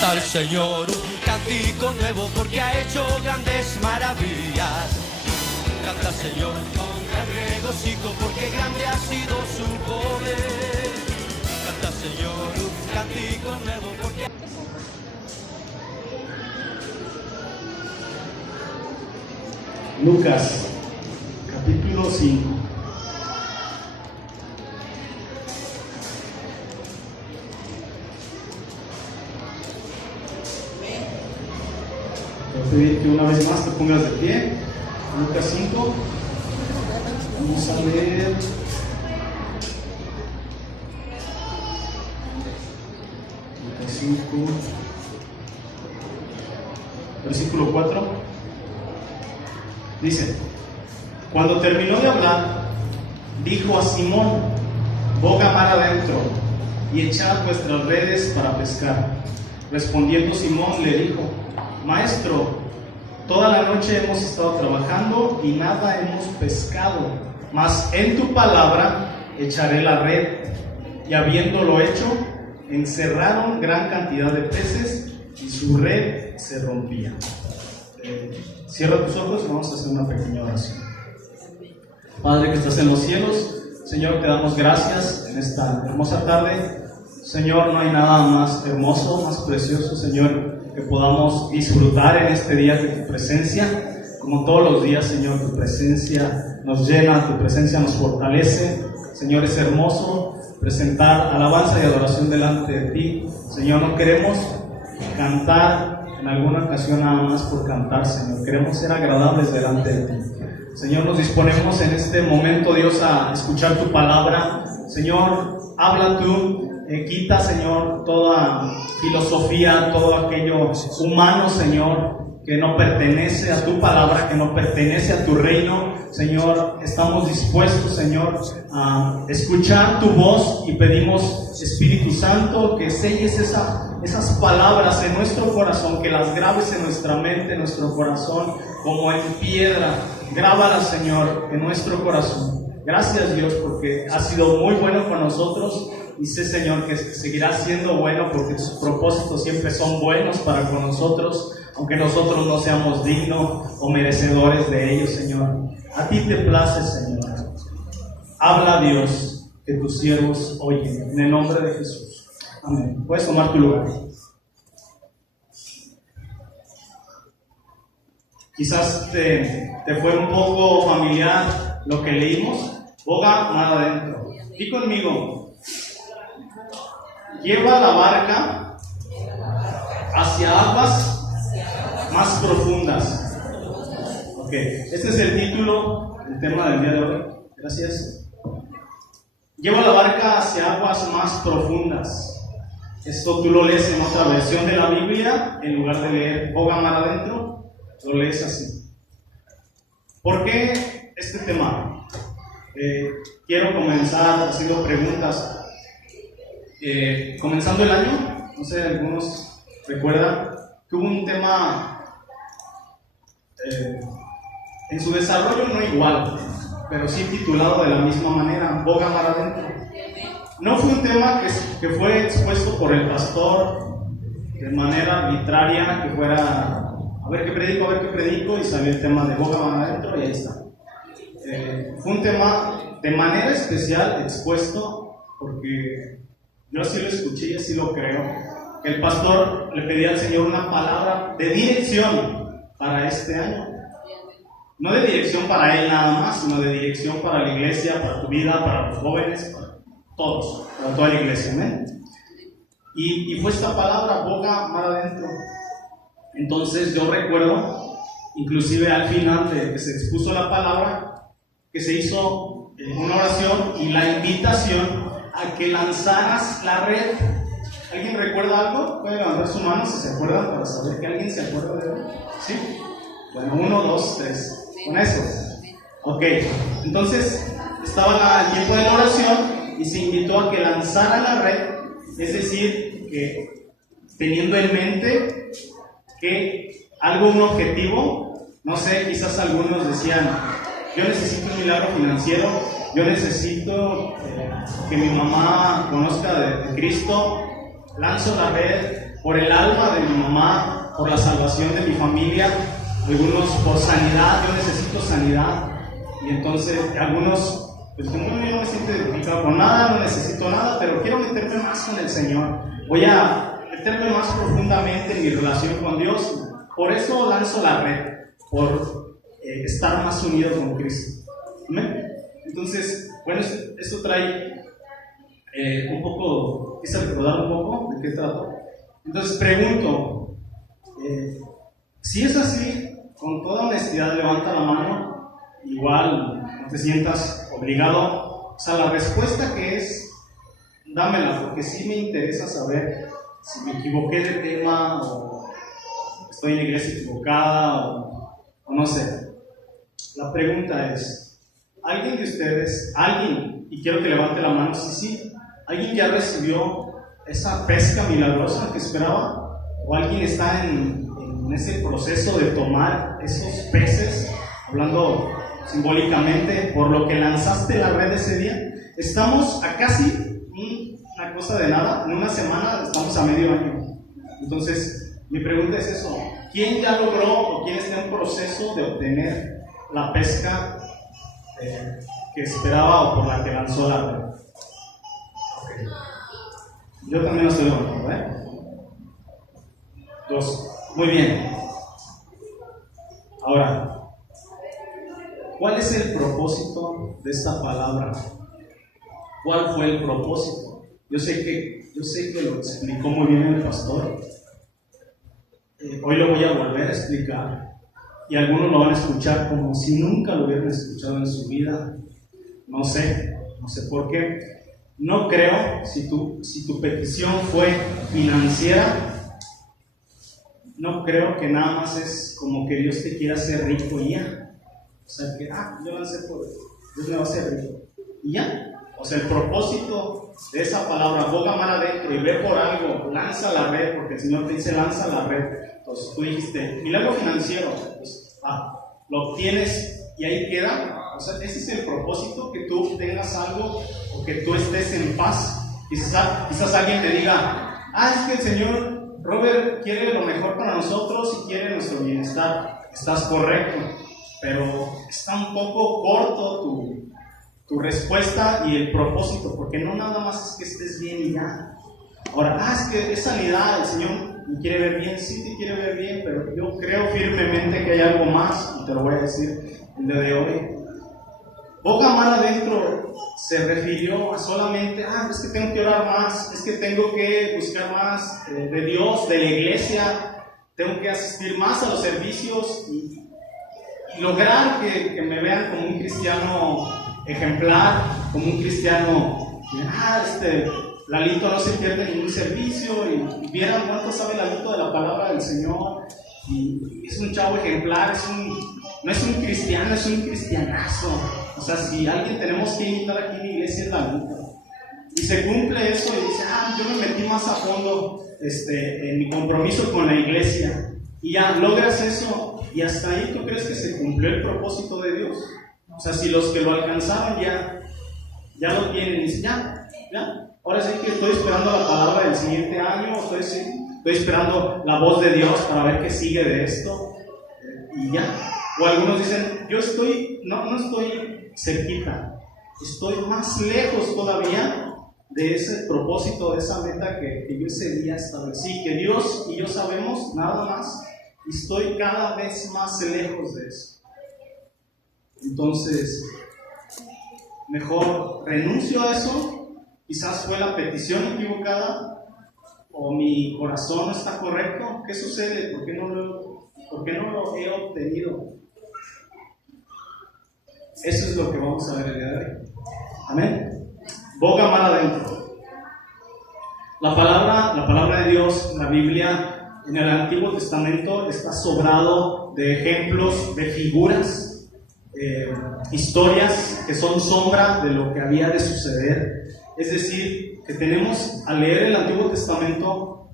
Canta al Señor un cántico nuevo porque ha hecho grandes maravillas. Canta al Señor con gran regocijo porque grande ha sido su poder. Canta al Señor un cántico nuevo porque... Lucas, capítulo 5. Voy a pedir que una vez más te pongas de pie. Lucas 5. Vamos a leer. Lucas 5. Versículo 4. Dice: cuando terminó de hablar, dijo a Simón: boga mar adentro y echad vuestras redes para pescar. Respondiendo Simón le dijo: Maestro, toda la noche hemos estado trabajando y nada hemos pescado, mas en tu palabra echaré la red. Y habiéndolo hecho, encerraron gran cantidad de peces y su red se rompía. Cierra tus ojos y vamos a hacer una pequeña oración. Padre que estás en los cielos, Señor, te damos gracias en esta hermosa tarde. Señor, no hay nada más hermoso, más precioso, Señor, que podamos disfrutar en este día de tu presencia. Como todos los días, Señor, tu presencia nos llena, tu presencia nos fortalece. Señor, es hermoso presentar alabanza y adoración delante de ti. Señor, no queremos cantar en alguna ocasión nada más por cantar, Señor. Queremos ser agradables delante de ti. Señor, nos disponemos en este momento, Dios, a escuchar tu palabra. Señor, habla tú, quita, Señor, toda filosofía, todo aquello humano, Señor, que no pertenece a tu palabra, que no pertenece a tu reino. Señor, estamos dispuestos, Señor, a escuchar tu voz y pedimos, Espíritu Santo, que selles esas palabras en nuestro corazón, que las grabes en nuestra mente, en nuestro corazón, como en piedra. Grábalas, Señor, en nuestro corazón. Gracias, Dios, porque has sido muy bueno con nosotros y sé, Señor, que seguirás siendo bueno porque tus propósitos siempre son buenos para con nosotros, aunque nosotros no seamos dignos o merecedores de ellos, Señor. A ti te place, Señor. Habla, Dios, que tus siervos oyen, en el nombre de Jesús. Amén. Puedes tomar tu lugar. Quizás te fue un poco familiar lo que leímos. Boga mar adentro. Y conmigo. Lleva la barca hacia aguas más profundas. Ok, este es el título, el tema del día de hoy. Gracias. Lleva la barca hacia aguas más profundas. Esto tú lo lees en otra versión de la Biblia, en lugar de leer boga mar adentro, lo lees así. ¿Por qué este tema? Quiero comenzar haciendo preguntas. Comenzando el año, no sé, algunos recuerdan que hubo un tema en su desarrollo no igual, pero sí titulado de la misma manera, boga mar adentro. No fue un tema que fue expuesto por el pastor de manera arbitraria, que fuera a ver qué predico, y salió el tema de boga mar adentro y ahí está. Fue un tema de manera especial expuesto porque yo así lo escuché y así lo creo, que el pastor le pedía al Señor una palabra de dirección para este año. No de dirección para él nada más, sino de dirección para la iglesia, para tu vida, para los jóvenes, para todos, para toda la iglesia, ¿eh? Y fue esta palabra, boga mar adentro. Entonces yo recuerdo, inclusive al final de que se expuso la palabra, que se hizo una oración y la invitación a que lanzaras la red. ¿Alguien recuerda algo? Puede levantar su mano si se acuerdan para saber que alguien se acuerda de algo. ¿Sí? Bueno, 1, 2, 3. Con eso. Ok. Entonces estaba el tiempo de la oración y se invitó a que lanzara la red, es decir, que teniendo en mente que un objetivo, no sé, quizás algunos decían, yo necesito un milagro financiero, yo necesito que mi mamá conozca de Cristo, lanzo la red por el alma de mi mamá, por la salvación de mi familia, algunos por sanidad, yo necesito sanidad, y entonces algunos, pues como yo no me siento identificado con nada, no necesito nada, pero quiero meterme más con el Señor, voy a meterme más profundamente en mi relación con Dios, por eso lanzo la red, por estar más unido con Cristo. ¿Amén? Entonces, bueno, esto trae un poco, quise recordar un poco de qué trato. Entonces pregunto, si es así, con toda honestidad levanta la mano, igual no te sientas obligado, o sea, la respuesta que es, dámela, porque sí me interesa saber si me equivoqué de tema, o estoy en la iglesia equivocada, o no sé. La pregunta es, ¿alguien de ustedes, y quiero que levante la mano, sí, alguien ya recibió esa pesca milagrosa que esperaba? ¿O alguien está en ese proceso de tomar esos peces, hablando simbólicamente, por lo que lanzaste la red ese día? Estamos a casi una cosa de nada, en una semana estamos a medio año. Entonces, mi pregunta es eso, ¿quién ya logró o quién está en proceso de obtener la pesca que esperaba o por la que lanzó la red? Okay. Yo también lo estoy logrando, ¿eh? 2. Muy bien. Ahora, ¿cuál es el propósito de esta palabra? ¿Cuál fue el propósito? Yo sé que lo explicó muy bien el pastor. Hoy lo voy a volver a explicar. Y algunos lo van a escuchar como si nunca lo hubieran escuchado en su vida. No sé por qué. No creo, si tu petición fue financiera, no creo que nada más es como que Dios te quiera hacer rico y ya. O sea, que, yo lancé por Dios me va a hacer rico. Y ya. O sea, el propósito de esa palabra, boga mar adentro y ve por algo, lanza la red, porque el Señor te dice, lanza la red. Entonces tú dijiste, milagro financiero, pues, lo obtienes y ahí queda. O sea, ese es el propósito, que tú tengas algo o que tú estés en paz. Quizás alguien te diga, es que el Señor Robert quiere lo mejor para nosotros y quiere nuestro bienestar. Estás correcto, pero está un poco corto tu respuesta y el propósito, porque no nada más es que estés bien y ya. Ahora, es que es sanidad, el Señor me quiere ver bien, sí te quiere ver bien, pero yo creo firmemente que hay algo más, y te lo voy a decir el día de hoy. Boga mar adentro se refirió a solamente, es que tengo que orar más, es que tengo que buscar más de Dios, de la iglesia, tengo que asistir más a los servicios y lograr que me vean como un cristiano ejemplar, como un cristiano que, Lalito no se pierde ningún servicio, y vieran cuánto sabe Lalito de la palabra del Señor, y es un chavo ejemplar, no es un cristiano, es un cristianazo. O sea, si alguien tenemos que imitar aquí en la iglesia es Lalito, y se cumple eso y dice, yo me metí más a fondo en mi compromiso con la iglesia, y ya logras eso, y hasta ahí tú crees que se cumplió el propósito de Dios. O sea, si los que lo alcanzaron ya lo tienen, y dicen, ya, ahora sí que estoy esperando la palabra del siguiente año, estoy esperando la voz de Dios para ver qué sigue de esto, y ya. O algunos dicen, yo no estoy cerquita, estoy más lejos todavía de ese propósito, de esa meta que yo ese día establecí, que Dios y yo sabemos nada más, y estoy cada vez más lejos de eso. Entonces, mejor renuncio a eso. Quizás fue la petición equivocada, o mi corazón no está correcto. ¿Qué sucede? ¿Por qué no lo he obtenido? Eso es lo que vamos a ver el día de hoy. Amén. Boga mar adentro. La palabra de Dios, la Biblia, en el Antiguo Testamento está sobrado de ejemplos, de figuras, historias que son sombra de lo que había de suceder. Es decir, que tenemos, al leer el Antiguo Testamento,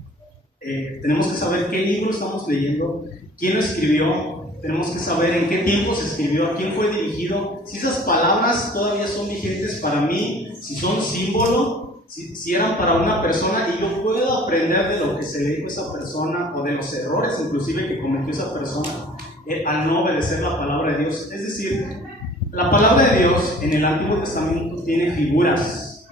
tenemos que saber qué libro estamos leyendo, quién lo escribió, tenemos que saber en qué tiempo se escribió, a quién fue dirigido, si esas palabras todavía son vigentes para mí, si son símbolo si eran para una persona y yo puedo aprender de lo que se le dijo a esa persona o de los errores inclusive que cometió esa persona al no obedecer la palabra de Dios. Es decir, la palabra de Dios en el Antiguo Testamento tiene figuras.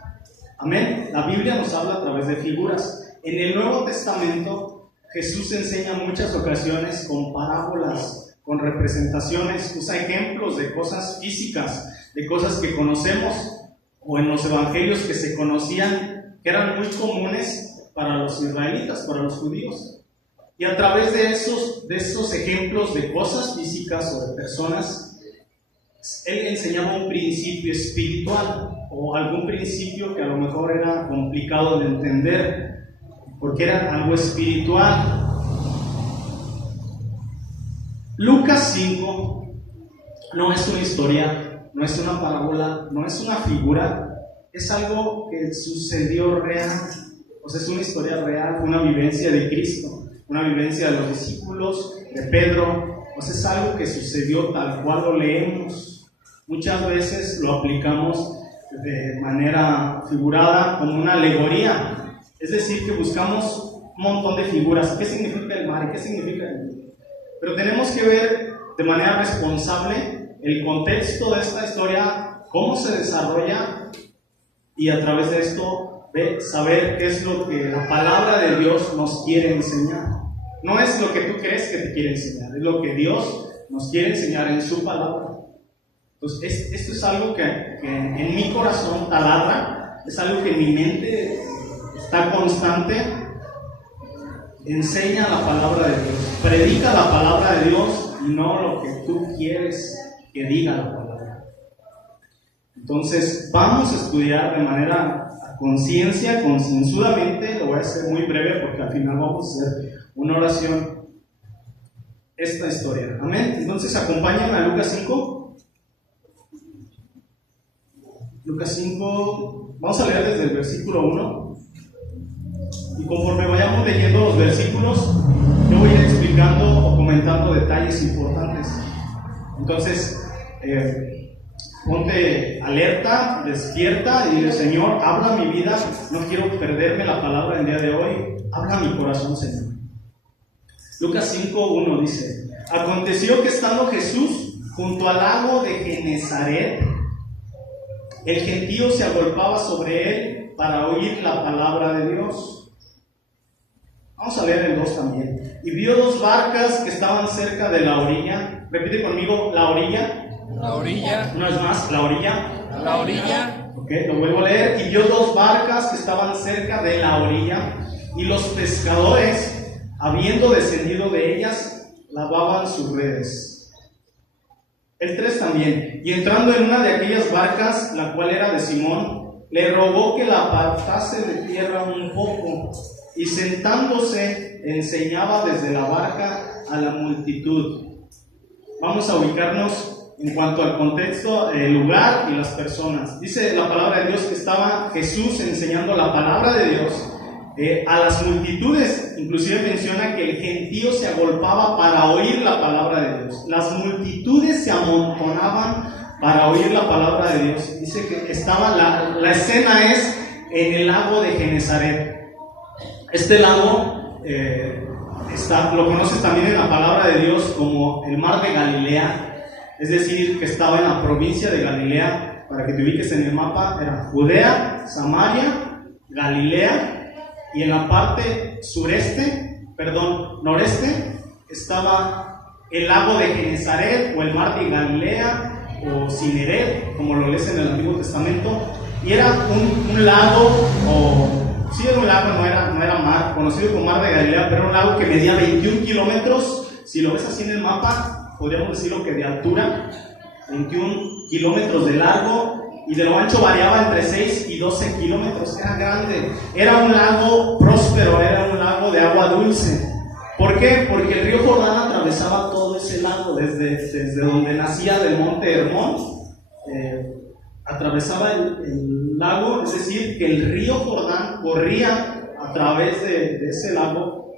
Amén. La Biblia nos habla a través de figuras. En el Nuevo Testamento Jesús enseña en muchas ocasiones con parábolas, con representaciones, usa ejemplos de cosas físicas, de cosas que conocemos, o en los evangelios que se conocían, que eran muy comunes para los israelitas, para los judíos. Y a través de esos ejemplos de cosas físicas o de personas, él enseñaba un principio espiritual, o algún principio que a lo mejor era complicado de entender, porque era algo espiritual. Lucas 5 no es una historia, no es una parábola, no es una figura, es algo que sucedió real. O sea, es una historia real, una vivencia de Cristo, una vivencia de los discípulos, de Pedro. O sea, es algo que sucedió tal cual lo leemos. Muchas veces lo aplicamos de manera figurada como una alegoría. Es decir, que buscamos un montón de figuras. ¿Qué significa el mar? ¿Qué significa el mar? Pero tenemos que ver de manera responsable el contexto de esta historia, cómo se desarrolla, y a través de esto saber qué es lo que la palabra de Dios nos quiere enseñar. No es lo que tú crees que te quiere enseñar, es lo que Dios nos quiere enseñar en su palabra. Entonces, esto es algo que en mi corazón taladra, es algo que en mi mente está constante. Enseña la palabra de Dios, predica la palabra de Dios y no lo que tú quieres que diga la palabra. Entonces, vamos a estudiar de manera a conciencia, concienzudamente. Lo voy a hacer muy breve porque al final vamos a hacer una oración, esta historia. Amén. Entonces, acompáñame a Lucas 5. Lucas 5, vamos a leer desde el versículo 1. Y conforme vayamos leyendo los versículos, yo voy a ir explicando o comentando detalles importantes. Entonces, ponte alerta, despierta y dile: Señor, habla mi vida, no quiero perderme la palabra del día de hoy, habla mi corazón, Señor. Lucas 5:1 dice: Aconteció que estando Jesús junto al lago de Genezaret, el gentío se agolpaba sobre él para oír la palabra de Dios. Vamos a leer el 2 también. Y vio dos barcas que estaban cerca de la orilla. Repite conmigo: la orilla. La orilla. Una vez más, la orilla. La orilla. Ok, lo vuelvo a leer. Y vio dos barcas que estaban cerca de la orilla, y los pescadores, habiendo descendido de ellas, lavaban sus redes. El 3 también. Y entrando en una de aquellas barcas, la cual era de Simón, le rogó que la apartase de tierra un poco, y sentándose enseñaba desde la barca a la multitud. Vamos a ubicarnos en cuanto al contexto, el lugar y las personas. Dice la palabra de Dios que estaba Jesús enseñando la palabra de Dios a las multitudes. Inclusive menciona que el gentío se agolpaba para oír la palabra de Dios. Las multitudes se amontonaban para oír la palabra de Dios. Dice que estaba la escena es en el lago de Genezaret. Este lago lo conoces también en la palabra de Dios como el mar de Galilea, es decir, que estaba en la provincia de Galilea. Para que te ubiques en el mapa, era Judea, Samaria, Galilea, y en la parte noreste, estaba el lago de Genezaret o el mar de Galilea o Cineret, como lo lees en el Antiguo Testamento, y era un lago, sí era un lago, no era mar, conocido como mar de Galilea, pero era un lago que medía 21 kilómetros. Si lo ves así en el mapa, podríamos decirlo que de altura, 21 kilómetros de largo, y de lo ancho variaba entre 6 y 12 kilómetros. Era grande, era un lago próspero, era un lago de agua dulce. ¿Por qué? Porque el río Jordán atravesaba todo ese lago, desde donde nacía del monte Hermón, atravesaba el lago, es decir, que el río Jordán corría a través de ese lago,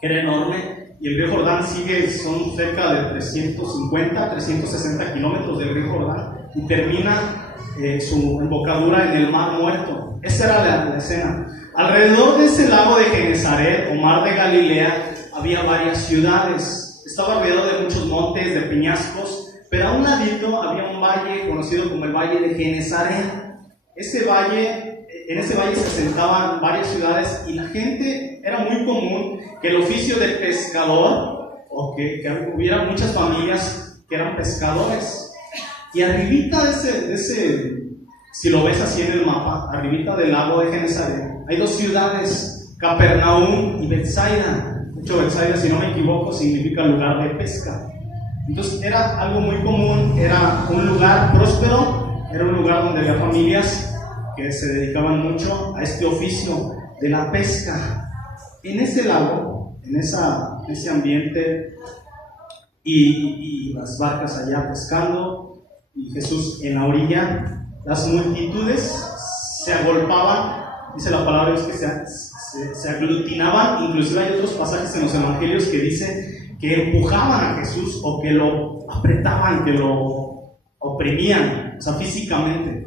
que era enorme, y el río Jordán son cerca de 350, 360 kilómetros del río Jordán, y termina su embocadura en el mar muerto. Esa era la escena. Alrededor de ese lago de Genesaret o mar de Galilea había varias ciudades. Estaba rodeado de muchos montes, de peñascos, pero a un ladito había un valle conocido como el Valle de Genesaret. En ese valle se asentaban varias ciudades y la gente, era muy común que el oficio de pescador, o que hubiera muchas familias que eran pescadores. Y arribita de ese, si lo ves así en el mapa, arribita del lago de Genesaret, hay dos ciudades, Capernaum y Betsaida. De hecho, Betsaida, si no me equivoco, significa lugar de pesca. Entonces era algo muy común, era un lugar próspero, era un lugar donde había familias que se dedicaban mucho a este oficio de la pesca. En ese lago, en ese ambiente, y las barcas allá pescando, y Jesús en la orilla, las multitudes se agolpaban, dice la palabra es que se aglutinaban. Inclusive hay otros pasajes en los evangelios que dicen que empujaban a Jesús o que lo apretaban, que lo oprimían, o sea, físicamente.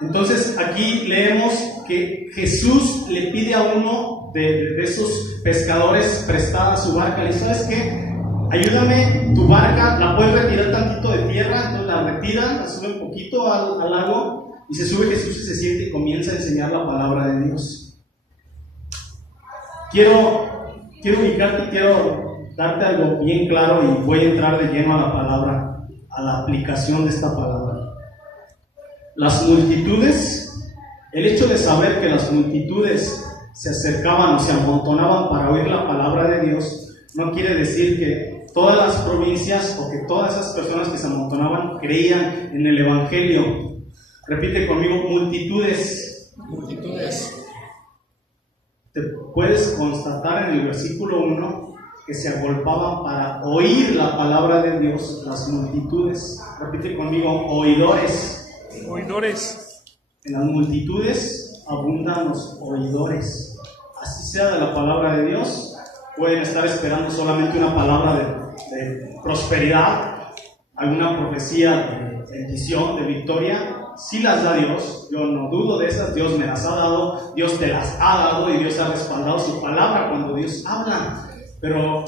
Entonces aquí leemos que Jesús le pide a uno de esos pescadores prestada su barca. Le dice: ¿sabes qué? Ayúdame, tu barca la puedes retirar tantito de tierra. Entonces la retiran, la suben un poquito al lago, y se sube Jesús y se siente y comienza a enseñar la palabra de Dios. Quiero ubicarte, quiero darte algo bien claro, y voy a entrar de lleno a la palabra, a la aplicación de esta palabra. Las multitudes, el hecho de saber que las multitudes se acercaban o se amontonaban para oír la palabra de Dios, no quiere decir que todas las provincias o que todas esas personas que se amontonaban creían en el Evangelio. Repite conmigo: multitudes. Multitudes. Te puedes constatar en el versículo 1 que se agolpaban para oír la palabra de Dios las multitudes. Repite conmigo: oidores. Oidores. En las multitudes abundan los oidores. Así sea de la palabra de Dios, pueden estar esperando solamente una palabra de prosperidad, alguna profecía de bendición, de victoria. Si las da Dios, yo no dudo de esas, Dios me las ha dado, Dios te las ha dado y Dios ha respaldado su palabra cuando Dios habla. Pero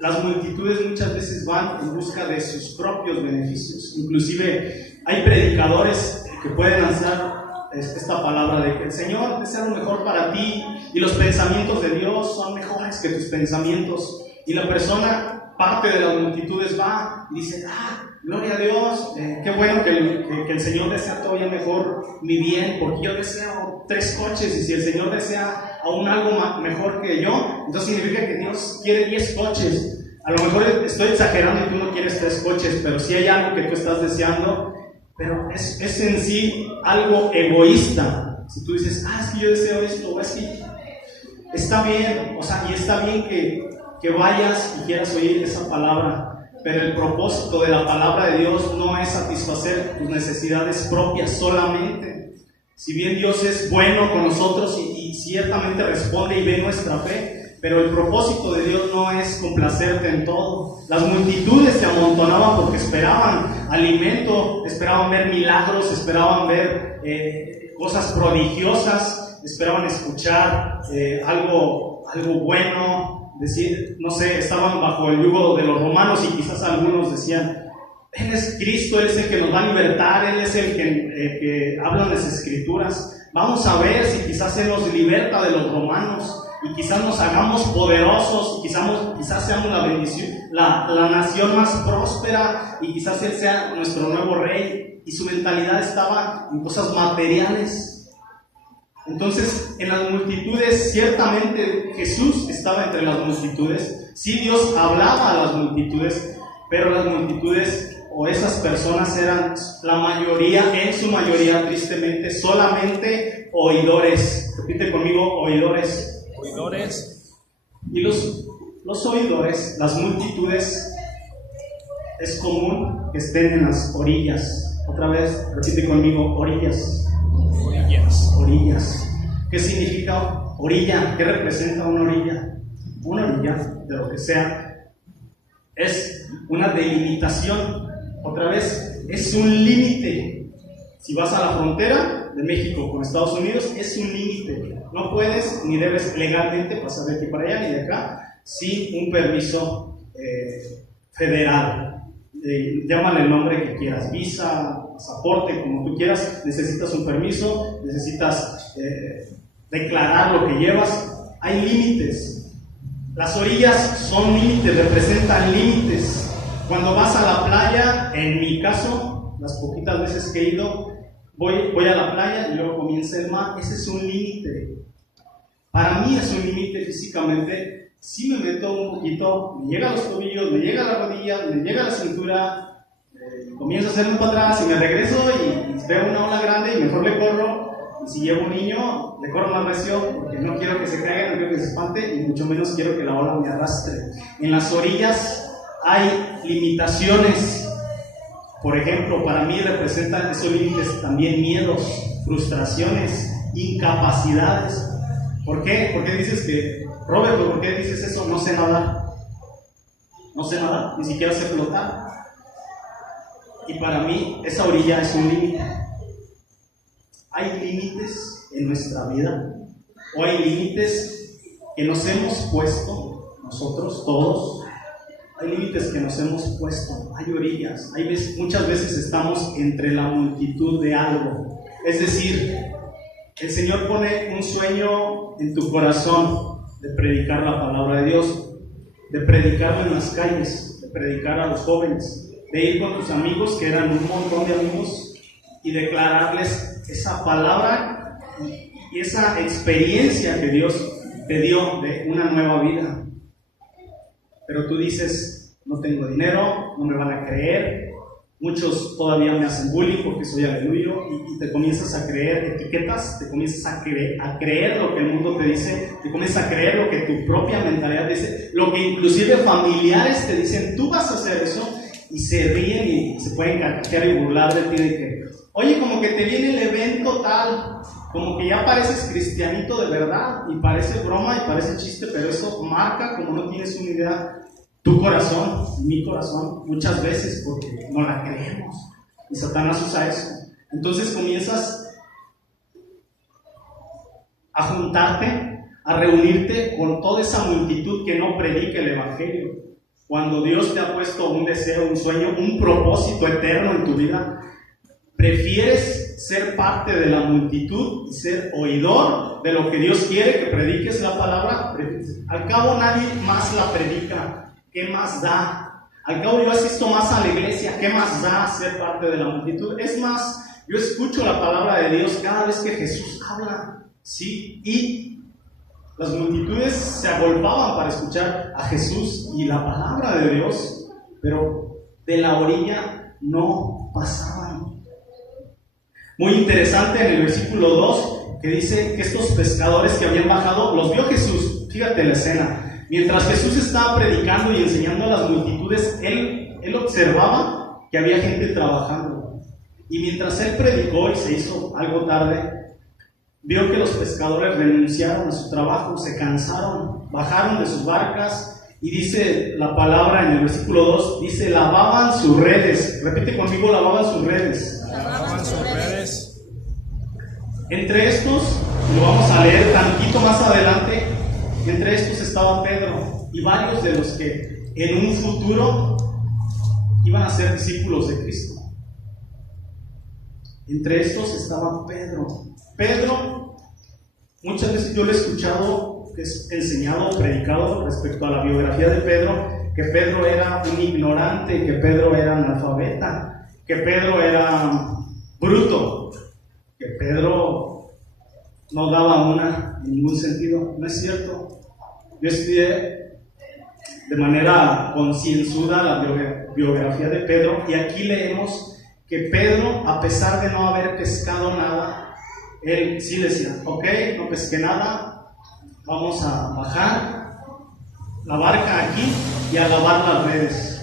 las multitudes muchas veces van en busca de sus propios beneficios. Inclusive hay predicadores que pueden lanzar esta palabra de que el Señor desea lo mejor para ti y los pensamientos de Dios son mejores que tus pensamientos. Y la persona, parte de las multitudes, va y dice: gloria a Dios, qué bueno que el Señor desea todavía mejor mi bien, porque yo deseo 3 coches, y si el Señor desea aún algo mejor que yo, entonces significa que Dios quiere 10 coches. A lo mejor estoy exagerando y tú no quieres 3 coches, pero sí hay algo que tú estás deseando, pero es en sí algo egoísta. Si tú dices: es que yo deseo esto, o es que está bien, o sea, y está bien que vayas y quieras oír esa palabra. Pero el propósito de la palabra de Dios no es satisfacer tus necesidades propias solamente. Si bien Dios es bueno con nosotros y ciertamente responde y ve nuestra fe, pero el propósito de Dios no es complacerte en todo. Las multitudes se amontonaban porque esperaban alimento, esperaban ver milagros, esperaban ver cosas prodigiosas, esperaban escuchar algo bueno. Decir, no sé, estaban bajo el yugo de los romanos y quizás algunos decían: Él es Cristo, Él es el que nos va a libertar, Él es el que habla en las Escrituras. Vamos a ver si quizás Él nos liberta de los romanos y quizás nos hagamos poderosos y quizás seamos la bendición, la nación más próspera, y quizás Él sea nuestro nuevo rey. Y su mentalidad estaba en cosas materiales. Entonces, en las multitudes, ciertamente Jesús estaba entre las multitudes. Sí, Dios hablaba a las multitudes, pero las multitudes o esas personas eran la mayoría, en su mayoría, tristemente, solamente oidores. Repite conmigo: oidores. Oidores. Y los oidores, las multitudes, es común que estén en las orillas. Otra vez, repite conmigo: orillas. Orillas. ¿Qué significa orilla? ¿Qué representa una orilla? Una orilla, de lo que sea, es una delimitación. Otra vez, es un límite. Si vas a la frontera de México con Estados Unidos, es un límite. No puedes ni debes legalmente pasar de aquí para allá ni de acá sin un permiso federal. Llámale el nombre que quieras, visa, pasaporte, como tú quieras. Necesitas un permiso, necesitas declarar lo que llevas. Hay límites. Las orillas son límites, representan límites. Cuando vas a la playa, en mi caso, las poquitas veces que he ido, voy a la playa y luego comienza el mar. Ese es un límite. Para mí es un límite físicamente. Si me meto un poquito, me llega a los tobillos, me llega a la rodilla, me llega a la cintura, comienzo a hacerme para atrás y me regreso y veo una ola grande y mejor le corro. Y si llevo un niño, le corro más recio porque no quiero que se caiga, no quiero que se espante y mucho menos quiero que la ola me arrastre. En las orillas hay limitaciones. Por ejemplo, para mí representan esos límites también miedos, frustraciones, incapacidades. ¿Por qué? ¿Por qué dices que, Roberto, por qué dices eso? No sé nadar. No sé nadar, ni siquiera sé flotar. Y para mí, esa orilla es un límite. Hay límites en nuestra vida, o hay límites que nos hemos puesto, nosotros todos. Hay límites que nos hemos puesto, hay orillas. Muchas veces estamos entre la multitud de algo. Es decir, el Señor pone un sueño en tu corazón de predicar la palabra de Dios, de predicarlo en las calles, de predicar a los jóvenes, de ir con tus amigos, que eran un montón de amigos, y declararles esa palabra y esa experiencia que Dios te dio de una nueva vida. Pero tú dices, no tengo dinero, no me van a creer, muchos todavía me hacen bullying porque soy aleluyo, y te comienzas a creer etiquetas, te comienzas a creer lo que el mundo te dice, te comienzas a creer lo que tu propia mentalidad dice, lo que inclusive familiares te dicen, tú vas a hacer eso, y se ríen y se pueden carcajear y burlar de ti de que, oye, como que te viene el evento tal, como que ya pareces cristianito de verdad, y parece broma y parece chiste, pero eso marca, como no tienes una idea, tu corazón, mi corazón, muchas veces, porque no la creemos. Y Satanás usa eso. Entonces comienzas a juntarte, a reunirte con toda esa multitud que no predica el Evangelio. Cuando Dios te ha puesto un deseo, un sueño, un propósito eterno en tu vida, prefieres ser parte de la multitud y ser oidor de lo que Dios quiere, que prediques la palabra. Al cabo nadie más la predica. ¿Qué más da? Al cabo yo asisto más a la iglesia. ¿Qué más da ser parte de la multitud? Es más, yo escucho la palabra de Dios cada vez que Jesús habla, ¿sí? Y las multitudes se agolpaban para escuchar a Jesús y la palabra de Dios, pero de la orilla no pasaban. Muy interesante en el versículo 2, que dice que estos pescadores que habían bajado, los vio Jesús. Fíjate la escena. Mientras Jesús estaba predicando y enseñando a las multitudes, él observaba que había gente trabajando. Y mientras él predicó y se hizo algo tarde, vio que los pescadores renunciaron a su trabajo, se cansaron, bajaron de sus barcas, y dice la palabra en el versículo 2, dice, lavaban sus redes. Repite conmigo, lavaban sus redes. Lavaban sus redes. Entre estos, lo vamos a leer tantito más adelante, entre estos estaba Pedro y varios de los que en un futuro iban a ser discípulos de Cristo. Entre estos estaba Pedro. Pedro, muchas veces yo le he escuchado, enseñado, predicado respecto a la biografía de Pedro, que Pedro era un ignorante, que Pedro era analfabeta, que Pedro era bruto, que Pedro no daba una en ningún sentido. No es cierto. Yo estudié de manera concienzuda la biografía de Pedro, y aquí leemos que Pedro, a pesar de no haber pescado nada, él sí decía, ok, no pesqué nada, vamos a bajar la barca aquí y a lavar las redes.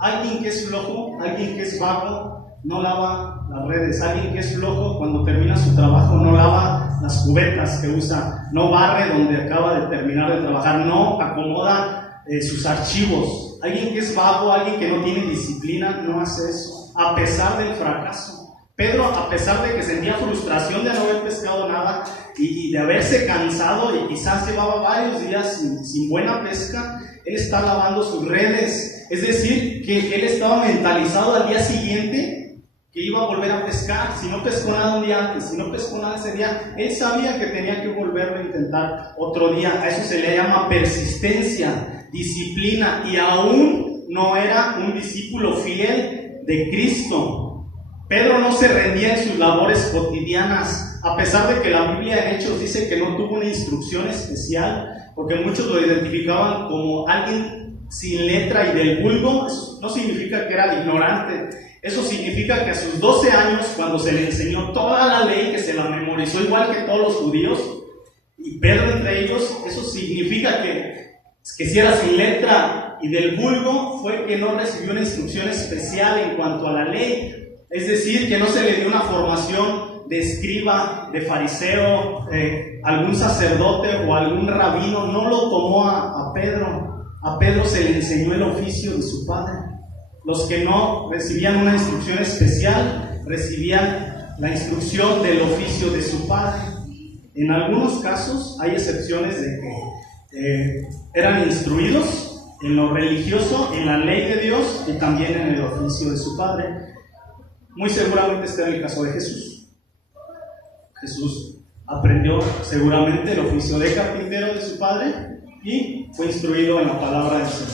Alguien que es flojo, alguien que es vago, no lava las redes. Alguien que es flojo, cuando termina su trabajo, no lava las cubetas que usa, no barre donde acaba de terminar de trabajar, no acomoda sus archivos. Alguien que es vago, alguien que no tiene disciplina, no hace eso, a pesar del fracaso. Pedro, a pesar de que sentía frustración de no haber pescado nada y de haberse cansado y quizás llevaba varios días sin buena pesca, él está lavando sus redes. Es decir, que él estaba mentalizado al día siguiente que iba a volver a pescar. Si no pescó nada un día antes, si no pescó nada ese día, él sabía que tenía que volverlo a intentar otro día. A eso se le llama persistencia, disciplina, y aún no era un discípulo fiel de Cristo. Pedro no se rendía en sus labores cotidianas, a pesar de que la Biblia en Hechos dice que no tuvo una instrucción especial, porque muchos lo identificaban como alguien sin letra y del vulgo. Eso no significa que era ignorante. Eso significa que a sus 12 años, cuando se le enseñó toda la ley, que se la memorizó igual que todos los judíos, y Pedro entre ellos, eso significa que si era sin letra y del vulgo, fue que no recibió una instrucción especial en cuanto a la ley. Es decir, que no se le dio una formación de escriba, de fariseo, algún sacerdote o algún rabino. No lo tomó a Pedro. A Pedro se le enseñó el oficio de su padre. Los que no recibían una instrucción especial, recibían la instrucción del oficio de su padre. En algunos casos hay excepciones de que eran instruidos en lo religioso, en la ley de Dios y también en el oficio de su padre. Muy seguramente este era el caso de Jesús. Jesús aprendió seguramente el oficio de carpintero de su padre y fue instruido en la palabra del Señor.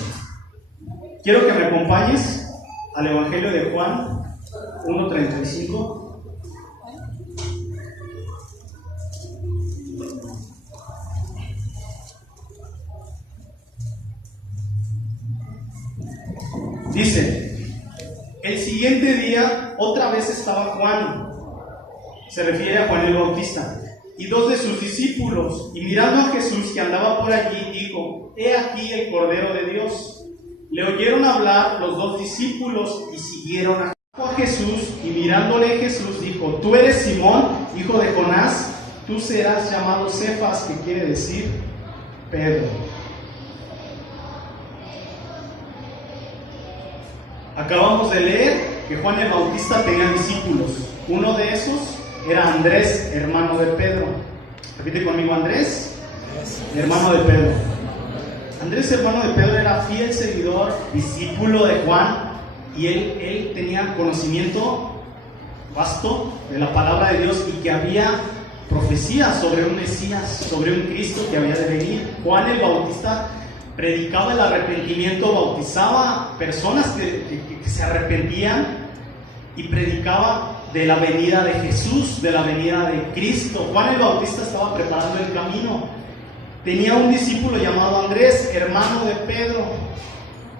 Quiero que me acompañes al Evangelio de Juan 1:35. Dice: el siguiente día otra vez estaba Juan, se refiere a Juan el Bautista, y dos de sus discípulos, y mirando a Jesús que andaba por allí, dijo: he aquí el Cordero de Dios. Le oyeron hablar los dos discípulos y siguieron a Jesús, y mirándole Jesús dijo: tú eres Simón, hijo de Jonás, tú serás llamado Cefas, que quiere decir Pedro. Acabamos de leer que Juan el Bautista tenía discípulos. Uno de esos era Andrés, hermano de Pedro. Repite conmigo: Andrés, hermano de Pedro. Andrés, hermano de Pedro, era fiel seguidor, discípulo de Juan, y él tenía conocimiento vasto de la palabra de Dios y que había profecías sobre un Mesías, sobre un Cristo que había de venir. Juan el Bautista predicaba el arrepentimiento, bautizaba personas que se arrepentían y predicaba de la venida de Jesús, de la venida de Cristo. Juan el Bautista estaba preparando el camino. Tenía un discípulo llamado Andrés, hermano de Pedro.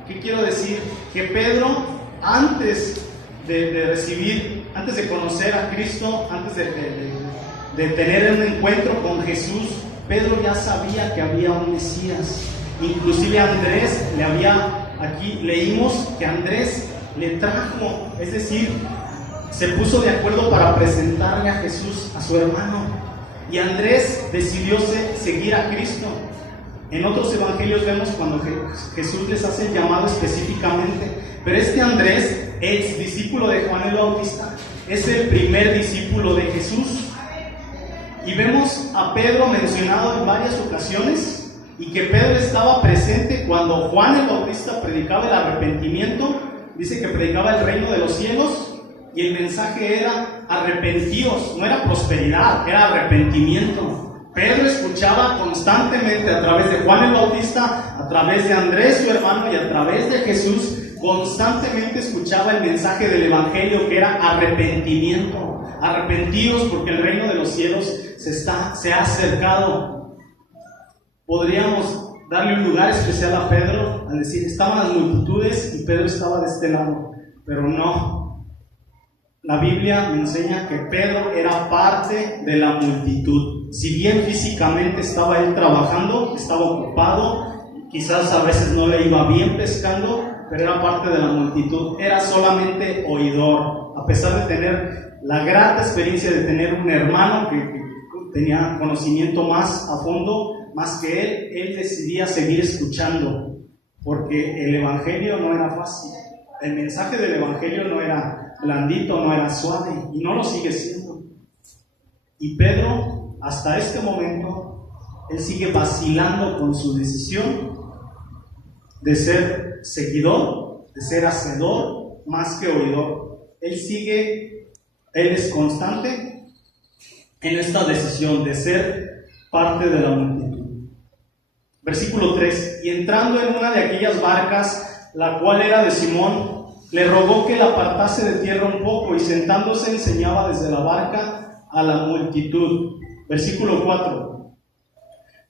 ¿Qué quiero decir? Que Pedro, antes de conocer a Cristo, antes de tener un encuentro con Jesús, Pedro ya sabía que había un Mesías. Inclusive Andrés aquí leímos que Andrés le trajo, es decir, se puso de acuerdo para presentarle a Jesús a su hermano. Y Andrés decidió seguir a Cristo. En otros evangelios vemos cuando Jesús les hace el llamado específicamente. Pero este Andrés, ex discípulo de Juan el Bautista, es el primer discípulo de Jesús. Y vemos a Pedro mencionado en varias ocasiones, y que Pedro estaba presente cuando Juan el Bautista predicaba el arrepentimiento. Dice que predicaba el reino de los cielos. Y el mensaje era: arrepentíos. No era prosperidad, era arrepentimiento. Pedro escuchaba constantemente a través de Juan el Bautista, a través de Andrés su hermano y a través de Jesús, constantemente escuchaba el mensaje del Evangelio, que era arrepentimiento. Arrepentíos porque el reino de los cielos se ha acercado. Podríamos darle un lugar especial a Pedro al decir: estaban las multitudes y Pedro estaba de este lado, pero no. La Biblia me enseña que Pedro era parte de la multitud. Si bien físicamente estaba él trabajando, estaba ocupado, quizás a veces no le iba bien pescando, pero era parte de la multitud. Era solamente oidor. A pesar de tener la grata experiencia de tener un hermano que tenía conocimiento más a fondo, más que él decidía seguir escuchando, porque el Evangelio no era fácil. El mensaje del Evangelio no era blandito, no era suave, y no lo sigue siendo. Y Pedro, hasta este momento, él sigue vacilando con su decisión de ser seguidor, de ser hacedor, más que oidor. Él es constante en esta decisión de ser parte de la multitud. Versículo 3: y entrando en una de aquellas barcas, la cual era de Simón, le rogó que la apartase de tierra un poco, y sentándose enseñaba desde la barca a la multitud. Versículo 4: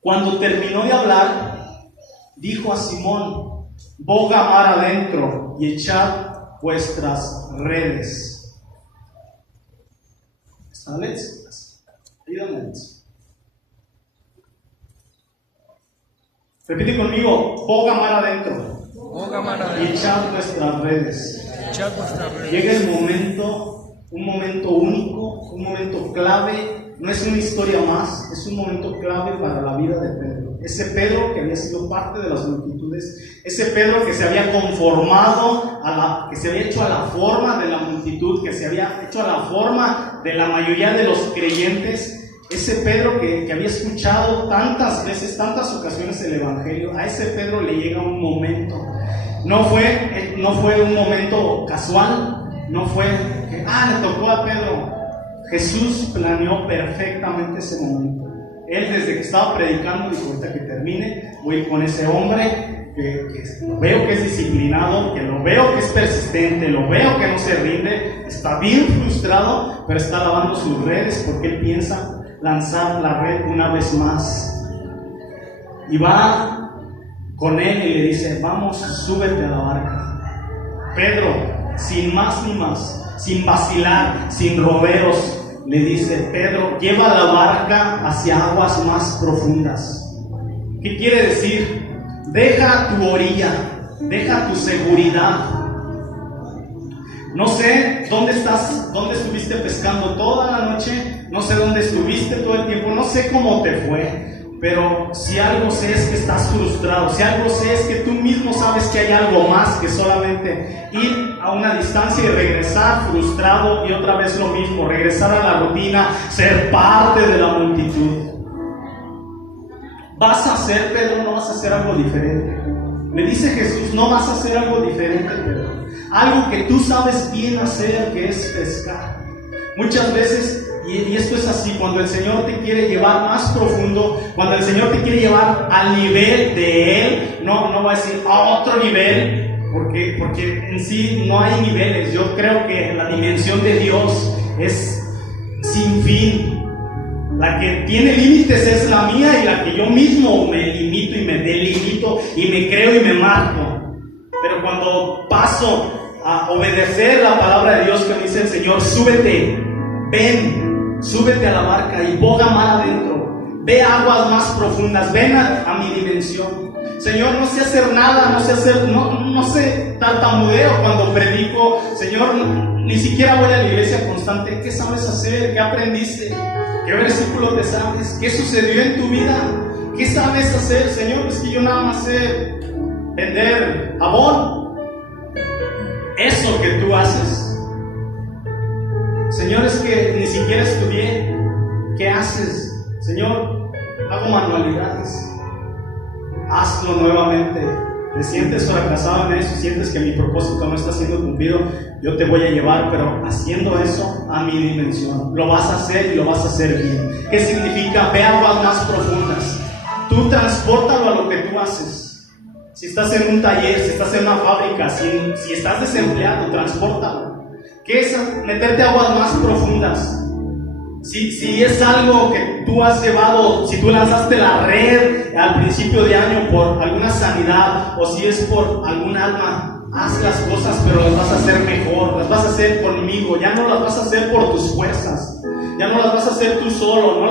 cuando terminó de hablar, dijo a Simón: boga mar adentro y echad vuestras redes. ¿Está Alex? Ayúdame, Alex. Repite conmigo: boga mar adentro. Boga mar Y adentro. echad vuestras redes. Echad vuestras redes. Llega el momento, un momento único, un momento clave. No es una historia más, es un momento clave para la vida de Pedro. Ese Pedro que había sido parte de las multitudes, ese Pedro que se había conformado, que se había hecho a la forma de la multitud, que se había hecho a la forma de la mayoría de los creyentes. Ese Pedro que había escuchado tantas veces, tantas ocasiones el Evangelio, a ese Pedro le llega un momento. No fue un momento casual, no fue que, le tocó a Pedro. Jesús planeó perfectamente ese momento. Él, desde que estaba predicando, dijo: ahorita que termine, voy con ese hombre que lo veo que es disciplinado, que lo veo que es persistente, lo veo que no se rinde, está bien frustrado, pero está lavando sus redes porque él piensa lanzar la red una vez más. Y va con él y le dice: vamos, súbete a la barca. Pedro, sin más ni más, sin vacilar, sin rodeos, le dice: Pedro, lleva la barca hacia aguas más profundas. ¿Qué quiere decir? Deja tu orilla, deja tu seguridad. No sé dónde estuviste pescando toda la noche, no sé dónde estuviste todo el tiempo, no sé cómo te fue, pero si algo sé es que estás frustrado, si algo sé es que tú mismo sabes que hay algo más que solamente ir a una distancia y regresar frustrado y otra vez lo mismo, regresar a la rutina, ser parte de la multitud. ¿Vas a hacer, Pedro, no vas a hacer algo diferente? Le dice Jesús: no vas a hacer algo diferente, Pedro. Algo que tú sabes bien hacer, que es pescar. Muchas veces, y esto es así, cuando el Señor te quiere llevar más profundo, cuando el Señor te quiere llevar al nivel de Él, no va a decir a otro nivel, porque en sí no hay niveles. Yo creo que la dimensión de Dios es sin fin. La que tiene límites es la mía, y la que yo mismo me limito y me delimito y me creo y me marco. Pero cuando paso a obedecer la palabra de Dios que dice el Señor: súbete, ven, súbete a la barca y boga mar adentro, ve aguas más profundas, ven a mi dimensión. Señor, no sé hacer nada, no sé tartamudeo cuando predico. Señor, ni siquiera voy a la iglesia constante. ¿Qué sabes hacer? ¿Qué aprendiste? ¿Qué versículo te sabes? ¿Qué sucedió en tu vida? ¿Qué sabes hacer? Señor, es que yo nada más sé vender jabón. Eso que tú haces. Señor, es que ni siquiera estudié. ¿Qué haces? Señor, hago manualidades. Hazlo nuevamente. Te sientes fracasado en eso, sientes que mi propósito no está siendo cumplido, yo te voy a llevar, pero haciendo eso a mi dimensión. Lo vas a hacer y lo vas a hacer bien. ¿Qué significa? Ve aguas más profundas. Tú transpórtalo a lo que tú haces. Si estás en un taller, si estás en una fábrica, si estás desempleado, transpórtalo. ¿Qué es meterte a aguas más profundas? Si es algo que tú has llevado, si tú lanzaste la red al principio de año por alguna sanidad, o si es por algún alma, haz las cosas, pero las vas a hacer mejor, las vas a hacer conmigo. Ya no las vas a hacer por tus fuerzas, ya no las vas a hacer tú solo,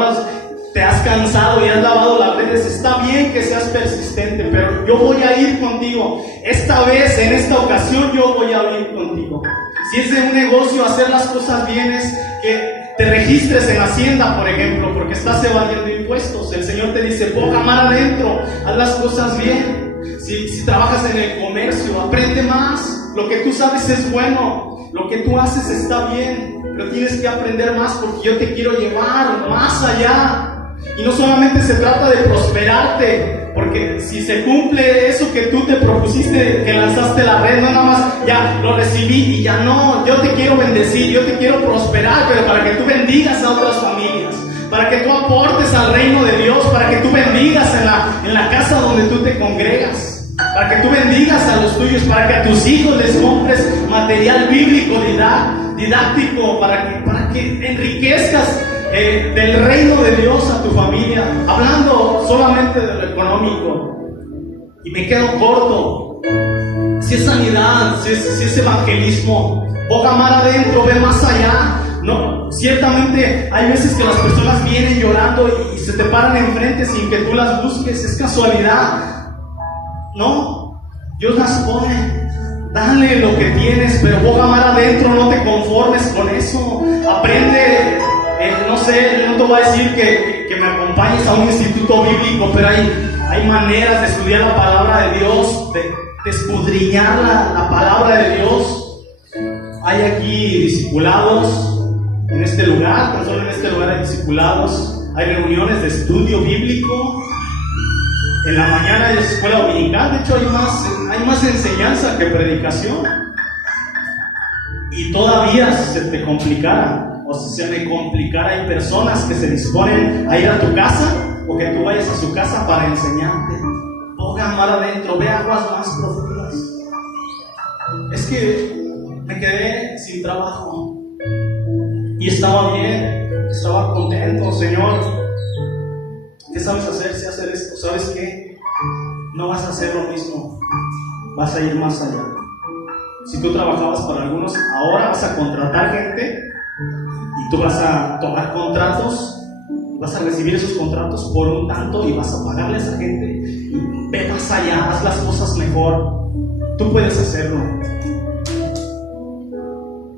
te has cansado y has lavado las redes. Está bien que seas persistente, pero yo voy a ir contigo. Esta vez, en esta ocasión, yo voy a ir contigo. Si es de un negocio, hacer las cosas bien es que te registres en Hacienda, por ejemplo, porque estás evadiendo impuestos. El Señor te dice: boga mar adentro, haz las cosas bien. Si trabajas en el comercio, aprende más. Lo que tú sabes es bueno. lo que tú haces está bien, pero tienes que aprender más porque yo te quiero llevar más allá. Y no solamente se trata de prosperarte, porque si se cumple eso que tú te propusiste, que lanzaste la red, no nada más ya lo recibí y ya no. Yo te quiero bendecir, yo te quiero prosperar, pero para que tú bendigas a otras familias, para que tú aportes al reino de Dios, para que tú bendigas en la casa donde tú te congregas, para que tú bendigas a los tuyos, para que a tus hijos les compres material bíblico, didáctico, para que enriquezcas del reino de Dios a tu familia, hablando solamente de lo económico. Y me quedo corto. Si es sanidad, si es evangelismo, boga mar adentro, ve más allá. No, ciertamente hay veces que las personas vienen llorando y se te paran enfrente sin que tú las busques, es casualidad. No, Dios las pone. Dale lo que tienes, pero boga mar adentro, no te conformes con eso. Aprende. No sé, no te voy a decir que me acompañes a un instituto bíblico, pero hay maneras de estudiar la palabra de Dios, de escudriñar la palabra de Dios. Hay aquí discipulados en este lugar, tan solo en este lugar hay discipulados. Hay reuniones de estudio bíblico. En la mañana hay escuela dominical, de hecho hay más enseñanza que predicación. Y todavía se te complicara, o si se me complicara, hay personas que se disponen a ir a tu casa o que tú vayas a su casa para enseñarte. Pongan mar adentro, ve aguas más profundas. Es que me quedé sin trabajo y estaba bien, estaba contento. Señor, ¿qué sabes hacer? Sé hacer esto. ¿Sabes qué? No vas a hacer lo mismo, vas a ir más allá. Si tú trabajabas para algunos, ahora vas a contratar gente y tú vas a tomar contratos, vas a recibir esos contratos por un tanto y vas a pagarle a esa gente. Y ve más allá, haz las cosas mejor. Tú puedes hacerlo.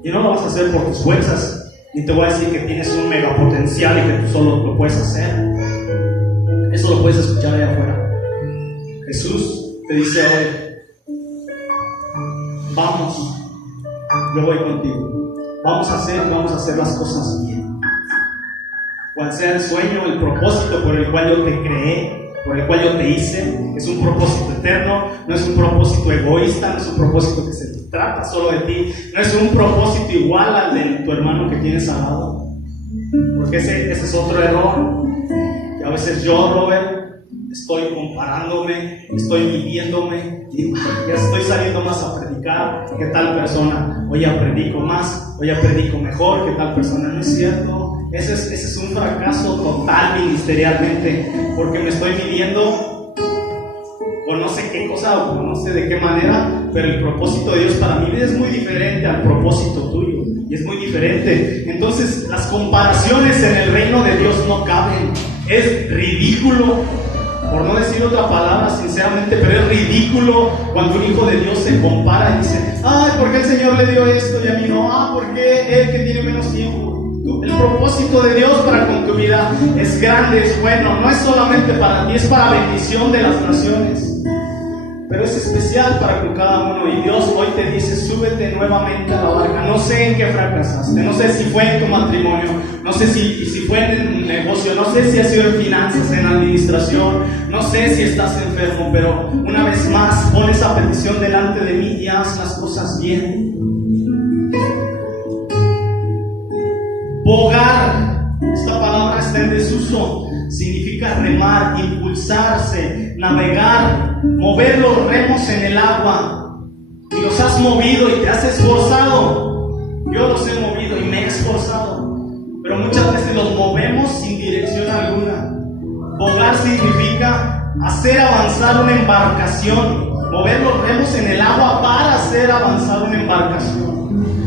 Y no lo vas a hacer por tus fuerzas, ni te voy a decir que tienes un mega potencial y que tú solo lo puedes hacer. Eso lo puedes escuchar allá afuera. Jesús te dice hoy: vamos, yo voy contigo. Vamos a hacer las cosas bien. Cual sea el sueño, el propósito por el cual yo te creé, por el cual yo te hice, es un propósito eterno, no es un propósito egoísta, no es un propósito que se trata solo de ti, no es un propósito igual al de tu hermano que tienes al lado. Porque ese es otro error. Que a veces yo, Robert, estoy comparándome, estoy midiéndome, y ya estoy saliendo más a predicar que tal persona. Hoy ya predico más, hoy ya predico mejor que tal persona. No es cierto. Ese es un fracaso total ministerialmente, porque me estoy midiendo con no sé qué cosa o no sé de qué manera, pero el propósito de Dios para mi vida es muy diferente al propósito tuyo, y es muy diferente. Entonces las comparaciones en el reino de Dios no caben. Es ridículo, por no decir otra palabra, sinceramente, pero es ridículo cuando un hijo de Dios se compara y dice: ay, ¿por qué el Señor le dio esto y a mí no? Ah, ¿por qué él que tiene menos tiempo? El propósito de Dios para con tu vida es grande, es bueno, no es solamente para ti, es para bendición de las naciones, pero es especial para con cada uno. Y Dios hoy te dice: súbete nuevamente a la barca. No sé en qué fracasaste, no sé si fue en tu matrimonio, no sé si fue en el negocio, no sé si ha sido en finanzas, en administración, no sé si estás enfermo, pero una vez más pon esa petición delante de mí y haz las cosas bien. Bogar, esta palabra está en desuso, significa remar, impulsarse, navegar, mover los remos en el agua. Y los has movido y te has esforzado. Yo los he movido y me he esforzado, pero muchas veces los movemos sin dirección alguna. Bogar significa hacer avanzar una embarcación, mover los remos en el agua para hacer avanzar una embarcación.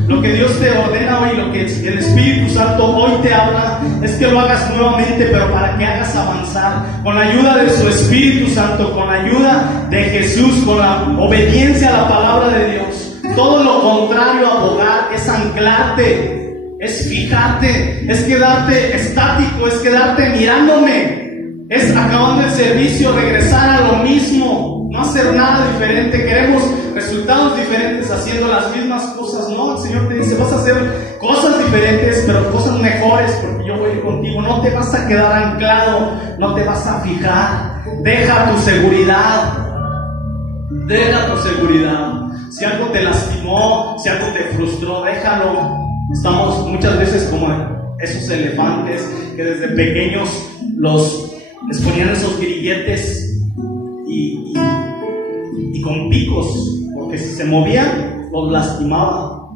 Lo que Dios te ordena hoy, lo que el Espíritu Santo hoy te habla, es que lo hagas nuevamente, pero para que hagas avanzar, con la ayuda de su Espíritu Santo, con la ayuda de Jesús, con la obediencia a la palabra de Dios. Todo lo contrario a bogar es anclarte, es fijarte, es quedarte estático, es quedarte mirándome, es acabando el servicio regresar a lo mismo. no hacer nada diferente, queremos resultados diferentes haciendo las mismas cosas. No, el Señor te dice, vas a hacer cosas diferentes, pero cosas mejores, porque yo voy a ir contigo. No te vas a quedar anclado, no te vas a fijar. Deja tu seguridad. Deja tu seguridad. Si algo te lastimó, si algo te frustró, déjalo. Estamos muchas veces como esos elefantes que desde pequeños les ponían esos grilletes y con picos, porque si se movían, los lastimaba.